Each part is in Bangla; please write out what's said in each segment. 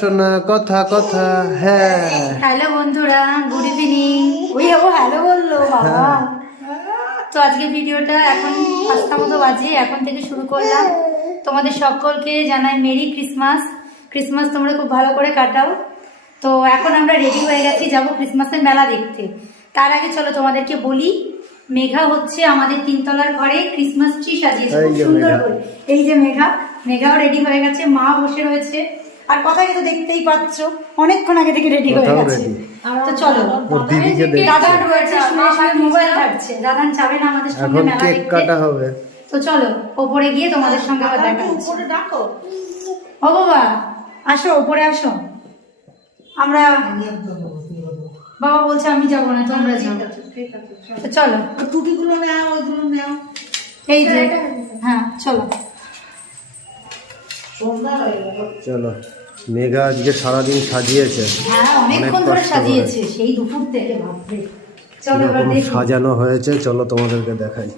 শোনা কথা কথা হ্যাঁ। হ্যালো বন্ধুরা গুড ইভিনিং ওই ও হ্যালো বলল বাবা। তো আজকে ভিডিওটা এখন পাঁচটা মতো বাজে এখন থেকে শুরু করলাম। তোমাদের সকলকে জানাই মেরি ক্রিসমাস। ক্রিসমাস তোমরা খুব ভালো করে কাটাও। তো এখন আমরা রেডি হয়ে গেছি যাব ক্রিসমাসের মেলা দেখতে। তার আগে চলো তোমাদেরকে বলি মেঘা হচ্ছে আমাদের তিনতলার ঘরে। ক্রিসমাস ট্রি সাজিয়েছে খুব সুন্দর করে। এই যে মেঘা মেঘাও রেডি হয়ে গেছে মা বসে রয়েছে। আর কথাকে তো দেখতেই পাচ্ছ অনেকক্ষণ আগে থেকে রেডি হয়ে গেছে। তো চলো ওর দিদিকে দেখছে। দাদান রয়েছে শুয়ে শুয়ে মোবাইল ঘাটছে দাদান যাবে না আমাদের সঙ্গে মেলা কাটা হবে। তো চলো ওপরে গিয়ে তোমাদের সঙ্গে আবার দেখা হচ্ছে ডাকো। ও বাবা আসো ওপরে আসো। আমরা বাবা বলছে আমি যাব না তোমরা যাও। তো চলো। টুটিগুলো নাও ওইগুলো নাও। এই যে হ্যাঁ চলো। চলো মেঘা আজকে সারাদিন সাজিয়েছে। হ্যাঁ এবার কীরকম সাজানো হয়েছে চলো তোমাদেরকে দেখাই।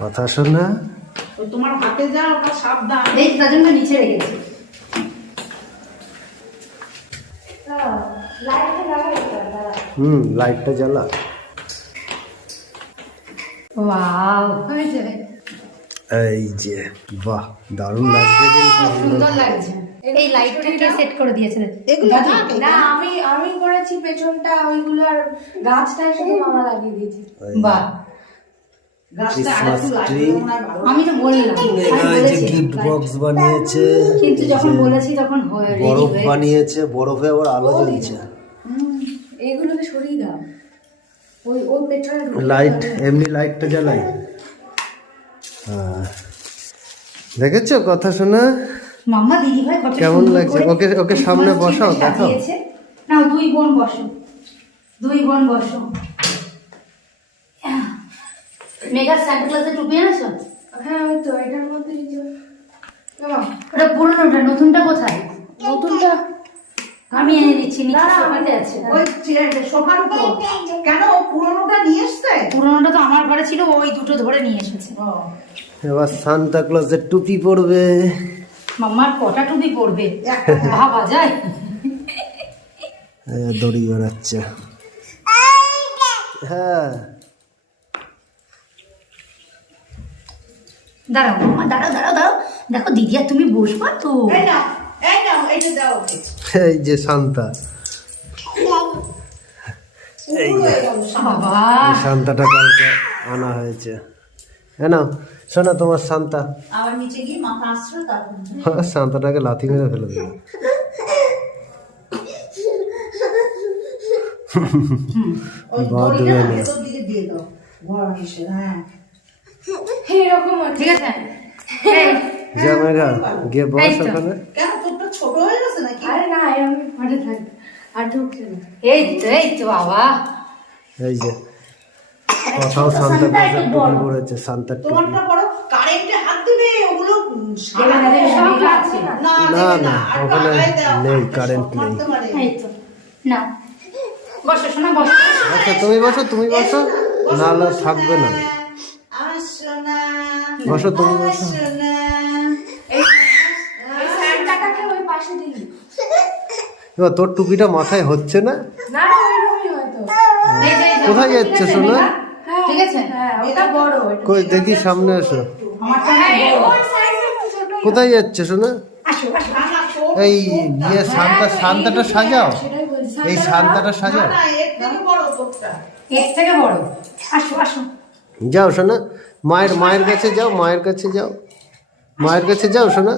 কথা শোনা তোমার হাতে যা ওটা সাবধান। এই জন্য নিচে রেখেছি। হুম লাইটটা জ্বালা। ওয়াও হয়েছে এই যে বাহ দারুণ লাগছে কিন্তু সুন্দর লাগছে। এই লাইটটা কে সেট করে দিয়েছে এগুলো না আমি আমি করেছি পেছনটা ওইগুলো আর গাছটা শুধু মামা লাগিয়ে দিয়েছে। বাহ। আমি তো বললাম। গিফট বক্স বানিয়েছে। কিন্তু যখন বলেছি তখন বরফ বানিয়েছে বরফে আবার আলো জ্বলছে। এইগুলোকে সরিয়ে দাও। ওই ওই পেছনে লাইট এমনি লাইটটা জ্বালাই। দেখেছ কথা শোনা? মাম্মা দিদি ভাই কত কেমন লাগছে? ওকে- ওকে সামনে বসাও। সাজিয়েছে। নাও দুই বোন বসো। দুই বোন বসো। মেগা স্যান্টা ক্লাসের টুপি এনেছো? হ্যাঁ ওই তো এটার মধ্যে ওটা পুরোনোটা নতুনটা কোথায়? নতুনটা। আমি এনে দিচ্ছি নিচে না, না, আছে। ওই চেয়ার- সোফার উপর। কেন ও পুরোনোটা নিয়ে এসছে? পুরোনোটা তো আমার ঘরে ছিল ওই দুটো ধরে নিয়ে এসেছে। ও, এবার সান্তা ক্লজের টুপি পরবে। মাম্মার কটা টুপি পরবে? একটা ভাবা যায় দড়ি বেড়াচ্ছে হ্যাঁ। দাঁড়াও মাম্মা দাঁড়াও দাঁড়াও দাঁড়াও। দেখো তুমি বসবা তো। এই নাও এই নাও এইটা দাও। এই যে সান্তা এই হয়ে কালকে আনা হয়েছে। হ্যাঁ না শোনা তোমার সান্তা আবার নিচে গিয়ে মাথা আসছে তারপর সান্তাটাকে লাথি মেরে ফেলে দিল। হ্যাঁ। গিয়ে বস ওখানে। ছোট হয়ে গেছে নাকি? আরে না আমি ঘরে থাকি আর ঢুকছে এই তো এই তো বাবা। এই যে। কোথাও সান্তা ক্লজের টুপি পড়েছে সান্তার টুপি কারেন্টে হাত দিবে ওগুলো। না না, ওখানে নেই, হাতটা current শর্ট মারতে পারে। এই তো না। বসো শোনা বসো। আচ্ছা তুমি বসো তুমি বসো। নাহলে থাকবে না। বসো তুমি বসো। আসো না এই টাকাকে ওই পাশে দিই এবার তোর টুপিটা মাথায় হচ্ছে না? কোথায় যাচ্ছে? মেঘা? ঠিক আছে? হ্যাঁ বড় কই দেখি সামনে আসো। আমারটা হ্যাঁ অনেক এই বড়। ওর সাইজে ছোট। কোথায় যাচ্ছে শোনা এই ইয়ে সান্তা সান্তাটা সাজাও। এই সান্তাটা সাজাও। না, এর থেকে বড় তোরটা। এর থেকে বড়। আসো আসো। যাও শোনা মায়ের মায়ের কাছে যাও মায়ের কাছে যাও। মায়ের কাছে যাও শোনা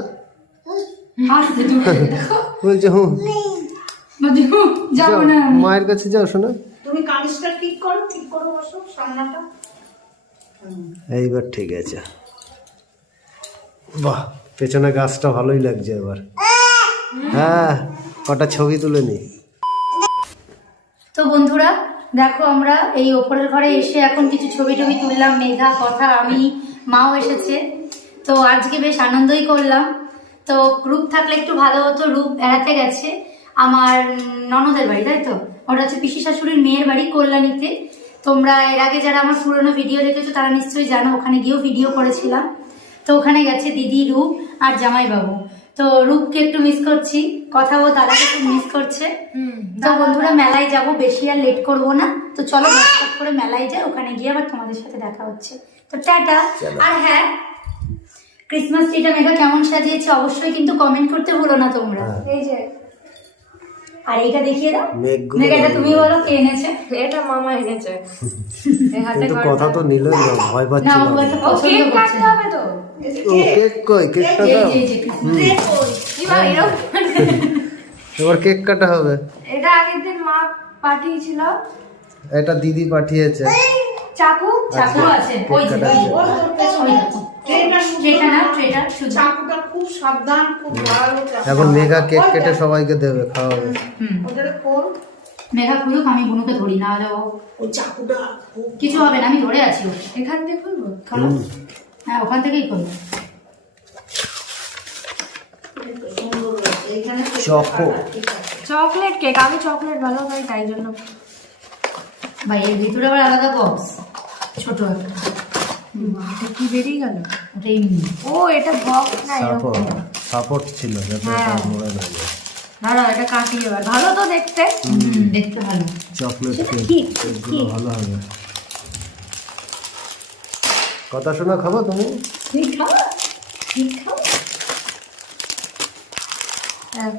বলছে হুম। মায়ের কাছে যাও শোনা তুমি কামিজটা ঠিক করো ঠিক করো বসো সামনাটা। এইবার ঠিক আছে। বাহ পেছনে গাছটা ভালোই লাগছে এবার। হ্যাঁ কটা ছবি তুলে নি। তো বন্ধুরা দেখো আমরা এই ওপরের ঘরে এসে এখন কিছু ছবি টবি তুললাম মেঘা কথা আমি মাও এসেছে। তো আজকে বেশ আনন্দই করলাম। তো রূপ থাকলে একটু ভালো হতো রূপ বেড়াতে গেছে। আমার ননদের বাড়ি তাই তো? ওটা হচ্ছে পিসি শাশুড়ির মেয়ের বাড়ি কল্যাণীতে। তোমরা এর আগে যারা আমার পুরনো ভিডিও দেখেছ তারা নিশ্চয়ই জানো ওখানে গিয়েও ভিডিও করেছিলাম। তো ওখানে গেছে দিদি রূপ আর জামাইবাবু। তো রূপকে একটু মিস করছি। কথা ও দাদাকে একটু মিস করছে। তো বন্ধুরা মেলায় যাব বেশি আর লেট করব না। তো চলো ঝটপট করে মেলায় যাই ওখানে গিয়ে আবার তোমাদের সাথে দেখা হচ্ছে। তো টাটা। আর হ্যাঁ ক্রিসমাস ট্রিটা মেঘা কেমন সাজিয়েছে অবশ্যই কিন্তু কমেন্ট করতে ভুলো না তোমরা। হ্যাঁ। এই যে আর এইটা দেখিয়ে দাও এটা তুমি বলো কে এনেছে এটা মামা এনেছে কিন্তু কথা তো নিলই না ভয় না পাচ্ছিল ও এত পছন্দ করছে কাটতে হবে তো ও কেক কই কেকটা দাও এবার কেক কাটা হবে এটা আগের দিন মা পাঠিয়েছিল এটা দিদি পাঠিয়েছে চাকু চাকু আছে ওই যে খুব সাবধান। খুব ভালো এখন মেঘা কেক কেটে সবাইকে দেবে খাওয়াবে ওদের মেঘা খুলুক আমি বুনুকে ধরি না ওই চাকুটা কিছু হবে না আমি ধরে আছি এখান খুলবো খোলো। হ্যাঁ ওখান থেকেই খোলো। সুন্দর চকো। চকলেট কেক আমি চকলেট ভালো তাই জন্য। ভাই এর ভিতরে আবার আলাদা বক্স ছোট একটা। এটা কি বেরিয়ে গেল? ওটা এমনি ও এটা বক্স না এরকম। সাপোর্ট সাপোর্ট ছিল যাতে হ্যাঁ। এটা মরে না যায়। দাঁড়াও এটা কাটি এবার। ভালো তো দেখতে। দেখতে ভালো। চকলেট কেক ঠিক, ভালো হবে। কথা শোনা খাব তুমি? ঠিক খাও ঠিক হ্যাঁ।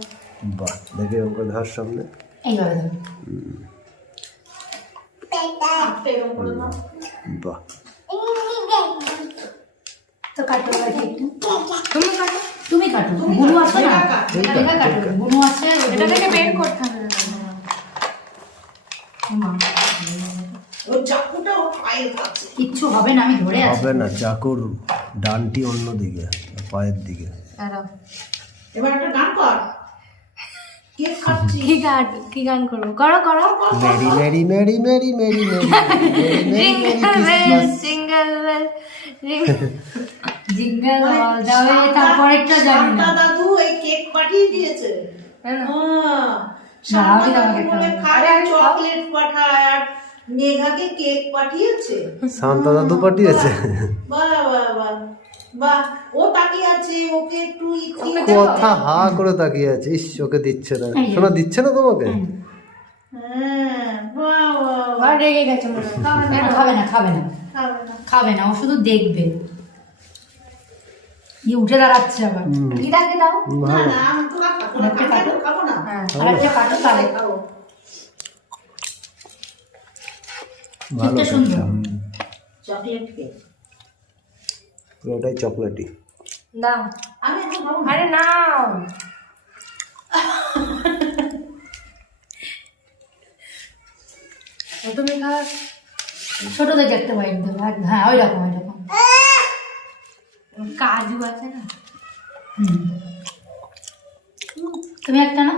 বাহ দেখে ওকে ধার সামনে। এইভাবে। বাহ। তো কাটো এবার তুমি কাটো? তুমি কাটো। বুনু আছে না? ঠিক কাটো। বুনু আছে এটা থেকে বের করতে হবে। না। মা। ওই চাকুটা ওর পায়ের কাছে কিচ্ছু হবে না আমি ধরে আছি। হবে না চাকুর ডানটি অন্য দিকে পায়ের দিকে। এবার একটা গান কর। কি গান কি গান করব? করো করো। Mary Mary Mary Mary Mary Mary তারপরেরটা জানি না। দাদু এই কেক পাঠিয়ে দিয়েছে। হ্যাঁ। চকলেট পাঠায়। আর মেঘাকে কেক পাঠিয়েছে। শান্তা দাদু পাঠিয়েছে? বাহ বাহ বাহ বাহ ও তাকিয়ে আছে ওকে একটু কথা হা করে তাকিয়ে আছে। ইস ওকে দিচ্ছে না। শোনা দিচ্ছে না তোমাকে? হ্যাঁ রেগে গেছে মনে খাবে না খাবে না। খাবে না। খাবে না ও শুধু দেখবে। উঠে দাঁড়াচ্ছে আবার। কি দাও হ্যাঁ, সুন্দর। চকলেট নাও দেখতে পাই হ্যাঁ ওই রকম ওই রকম। কাজু আছে না? তুমি একটা না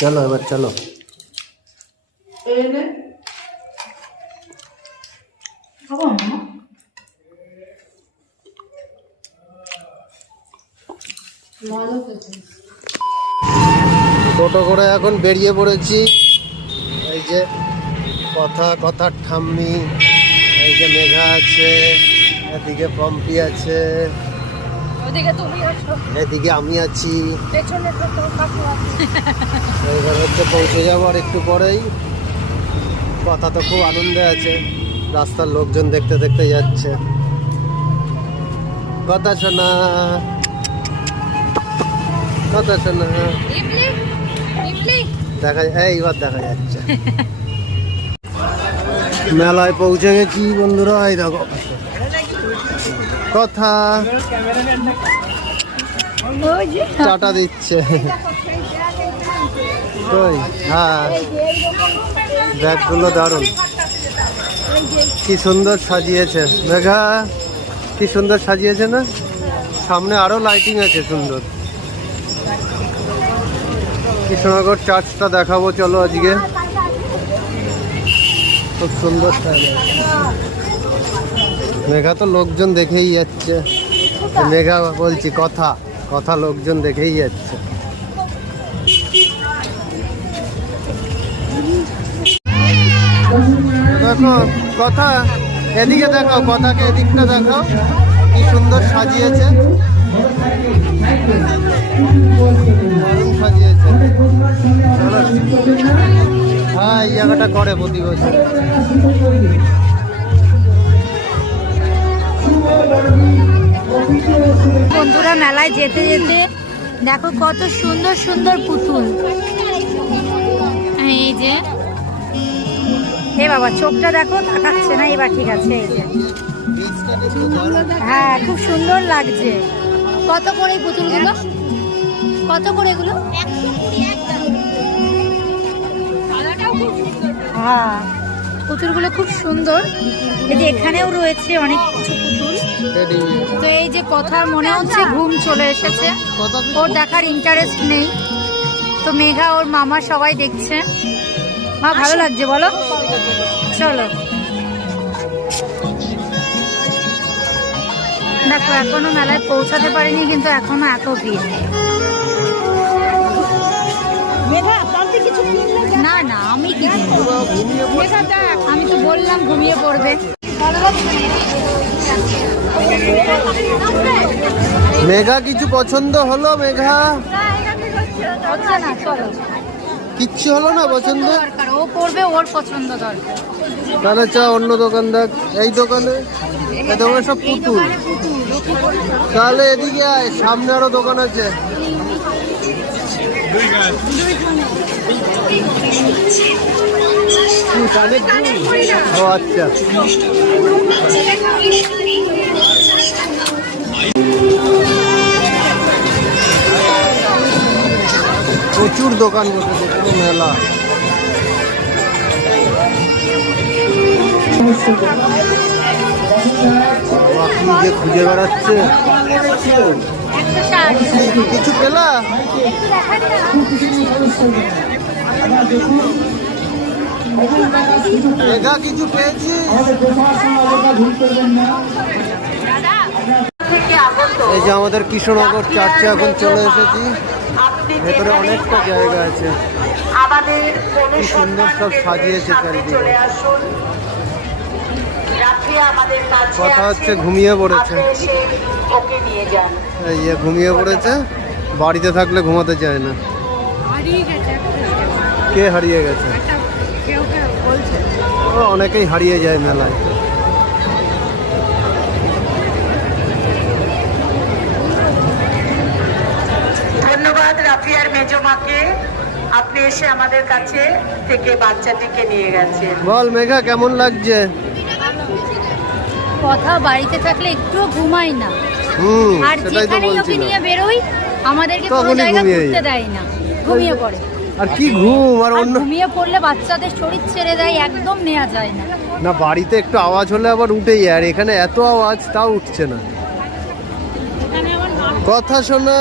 চলো এবার চলো। খাব না টোটো করে এখন বেরিয়ে পড়েছি। এই যে কথা কথার ঠাম্মি এই যে মেঘা আছে। এদিকে পম্পি আছে। ওদিকে তুমি আছো? এদিকে আমি আছি। পেছনে তো কাকু আছে। এবার হচ্ছে পৌঁছে যাব আর একটু পরেই। কথা তো খুব আনন্দে আছে। রাস্তার লোকজন দেখতে দেখতে যাচ্ছে। কথা শোনা। কথা শোনা। দেখা এইবার দেখা যাচ্ছে। মেলায় পৌঁছে গেছি বন্ধুরা। এই দেখো। কথা। চাটা দিচ্ছে। হ্যাঁ। ব্যাগগুলো দারুণ। কি সুন্দর সাজিয়েছে। মেঘা, কি সুন্দর সাজিয়েছে না? সামনে আরও লাইটিং আছে সুন্দর। কৃষ্ণনগর চার্চটা দেখাবো, চলো আজকে। খুব সুন্দর সাজা মেঘা তো লোকজন দেখেই যাচ্ছে। মেঘা বলছি, কথা কথা লোকজন দেখেই যাচ্ছে। দেখো, কথা, এদিকে দেখাও কথাকে এদিকটা দেখো, কি সুন্দর সাজিয়েছে। সাজিয়েছে। হ্যাঁ এই জায়গাটা করে প্রতি বছর। বন্ধুরা মেলায় যেতে যেতে দেখো কত সুন্দর সুন্দর পুতুল। এই যে। এ বাবা চোখটা দেখো তাকাচ্ছে না এবার ঠিক আছে এই যে। হ্যাঁ খুব সুন্দর লাগছে। কত করে পুতুলগুলো? কত করে এগুলো? হ্যাঁ পুতুলগুলো খুব সুন্দর। এই যে এখানেও রয়েছে অনেক কিছু পুতুল। তো এই যে কথা মনে হচ্ছে ঘুম চলে এসেছে। ওর দেখার ইন্টারেস্ট নেই। তো মেঘা ওর মামা সবাই দেখছে। মা ভালো লাগছে বলো? চলো। দেখো এখনও মেলায় পৌঁছাতে পারিনি কিন্তু এখনও এত ভিড়। না না আমি কি আমি তো বললাম ঘুমিয়ে পড়বে। মেঘা, কিছু পছন্দ হলো মেঘা? কিচ্ছু হলো না পছন্দ? ও পড়বে ওর পছন্দ তাহলে চা অন্য দোকান দেখ, এই দোকানে? এই দোকানে সব পুতুল। করবে? তাহলে এদিকে আয়, সামনে আরও দোকান আছে। ও আচ্ছা প্রচুর দোকান বসেছে মেলা। কি যে খুঁজে বেড়াচ্ছে। কিছু পেলা মেঘা কিছু পেয়েছি। এই যে আমাদের কৃষ্ণনগর চার্চে এখন চলে এসেছি। ভেতরে অনেকটা জায়গা আছে। কি সুন্দর সব সাজিয়েছে চারিদিকে। চলে আসুন। রাত্রি আমাদের কাছে কথা হচ্ছে ঘুমিয়ে পড়েছে। আপনি এসে ওকে নিয়ে যান। এই যে ঘুমিয়ে পড়েছে। বাড়িতে থাকলে ঘুমাতে চায় না। কে হারিয়ে গেছে? অনেকেই হারিয়ে যায় মেলায়। ধন্যবাদ রাফিয়ার মেজমাকে আপনি এসে আমাদের কাছে থেকে বাচ্চাটিকে নিয়ে গেছেন। বল মেঘা কেমন লাগছে? কথা বাড়িতে থাকলে একটু ঘুমাই না। আর যেখানেই ওকে নিয়ে বেরোই আমাদেরকে কোনো জায়গা ঘুরতে দেয় না। ঘুমিয়ে পড়ে। আর কি ঘুম আর অন্য ঘুমিয়ে পড়লে বাচ্চাদের শরীর ছেড়ে দেয় একদম নেওয়া যায় না। না বাড়িতে একটু আওয়াজ হলে আবার উঠেই আর এখানে এত আওয়াজ তাও উঠছে না। কথা শোনা।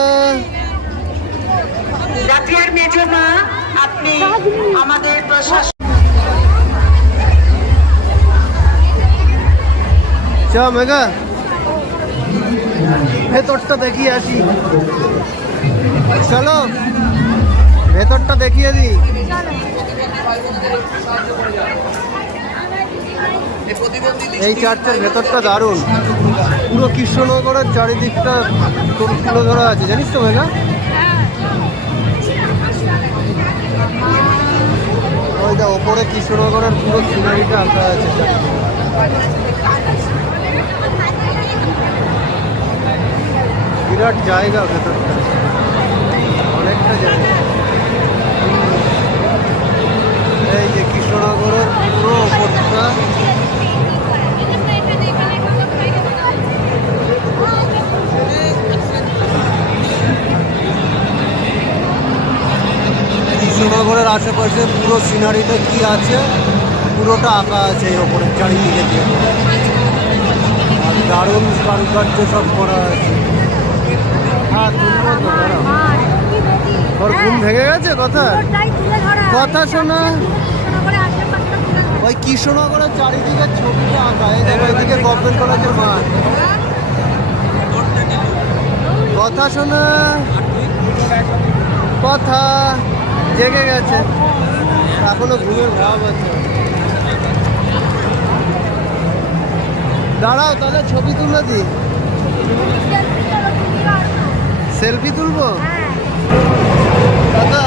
রাফিয়ার মেজমা আপনি আমাদের প্রশাসন চ মেঘা। ভেতরটা দেখিয়ে আসি। চলো। ভেতরটা দেখিয়ে দিই। এই চার্চের ভেতরটা দারুণ। পুরো কৃষ্ণনগরের চারিদিকটা তুলে ধরা আছে। জানিস তো মেঘা ওই যা ওপরে কৃষ্ণনগরের পুরো সিনারিটা আঁকা আছে বিরাট জায়গা ভেতরটা। পুরো সিনারিটা কি আছে, পুরোটা আঁকা আছে এই ওপরের চারিদিকে দিয়ে। আর দারুণ কারুকার্য সব করা আছে। হ্যাঁ তুলবো ঘুম ভেঙে গেছে? কথা? কথা শোনা। ওই কৃষ্ণনগরের চারিদিকে ছবিটা আঁকা। এই দেখো, এদিকে গভর্নমেন্ট কলেজের মাঠ কথা শোনা। কথা। জেগে গেছে। এখনও ঘুমের ভাব আছে। দাঁড়াও, তাহলে ছবি তুলে দি সেলফি তুলবো? দাদা।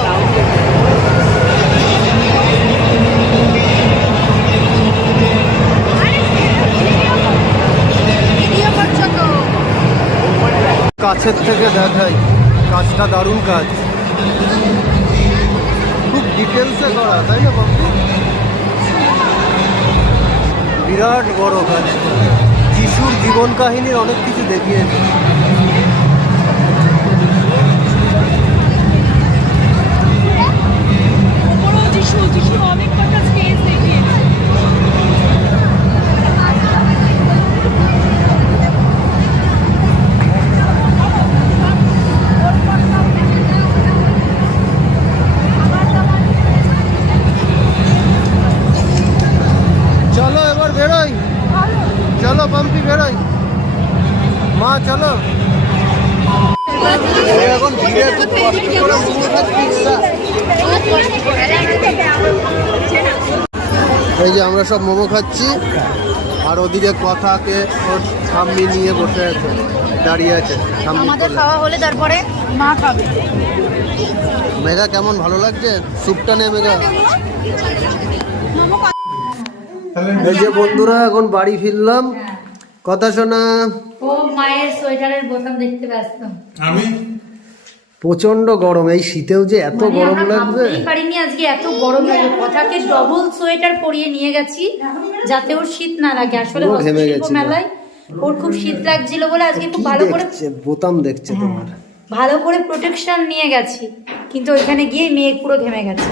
কাছের থেকে দেখাই। কাজটা দারুণ কাজ। ডিটেলসে করা তাই না বিরাট বড় কাজ। যিশুর জীবন কাহিনীর অনেক কিছু দেখিয়েছে। চলো সব মোমো খাচ্ছি। আর ওদিকে কথাকে ওর সামনে নিয়ে বসে আছে দাঁড়িয়ে আছে আমাদের খাওয়া হলে তারপরে মা খাবে। মেঘা কেমন ভালো লাগছে? স্যুপটা নে মেঘা। এই যে বন্ধুরা এখন বাড়ি ফিরলাম। কথা শোনা। ও মায়ের সোয়েটারের বোতাম দেখতে ব্যস্ত। প্রচণ্ড গরম। এই শীতেও যে এত মানে গরম লাগবে পারিনি আজকে এত গরম লাগবে কথাকে ডবল সোয়েটার পরিয়ে নিয়ে গেছি যাতে ওর শীত না লাগে। আসলে। মেলায় ওর খুব শীত লাগছিল বলে আজকে খুব ভালো করে বোতাম দেখছে তোমার। ভালো করে প্রোটেকশন নিয়ে গেছি। কিন্তু ওইখানে গিয়ে মেঘ পুরো ঘেমে গেছে।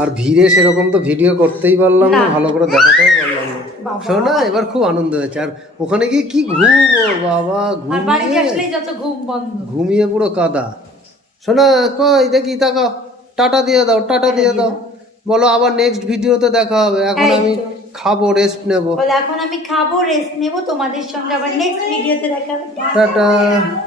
আর ভিড়ে সেরকম তো ভিডিও করতেই পারলাম না। ভালো করে দেখাতেও পারলাম না। শোনা এবার খুব আনন্দ হয়েছে। আর ওখানে গিয়ে কি ঘুম বাবা ঘুমিয়ে ঘুমিয়ে পুরো কাদা। শোনা কই দেখি তাকাও টাটা দিয়ে দাও টাটা দিয়ে দাও। বলো আবার নেক্সট ভিডিওতে দেখা হবে। এখন আমি খাব রেস্ট নেব। এখন আমি খাব রেস্ট নেব তোমাদের সঙ্গে আবার নেক্সট ভিডিওতে দেখা হবে। টাটা।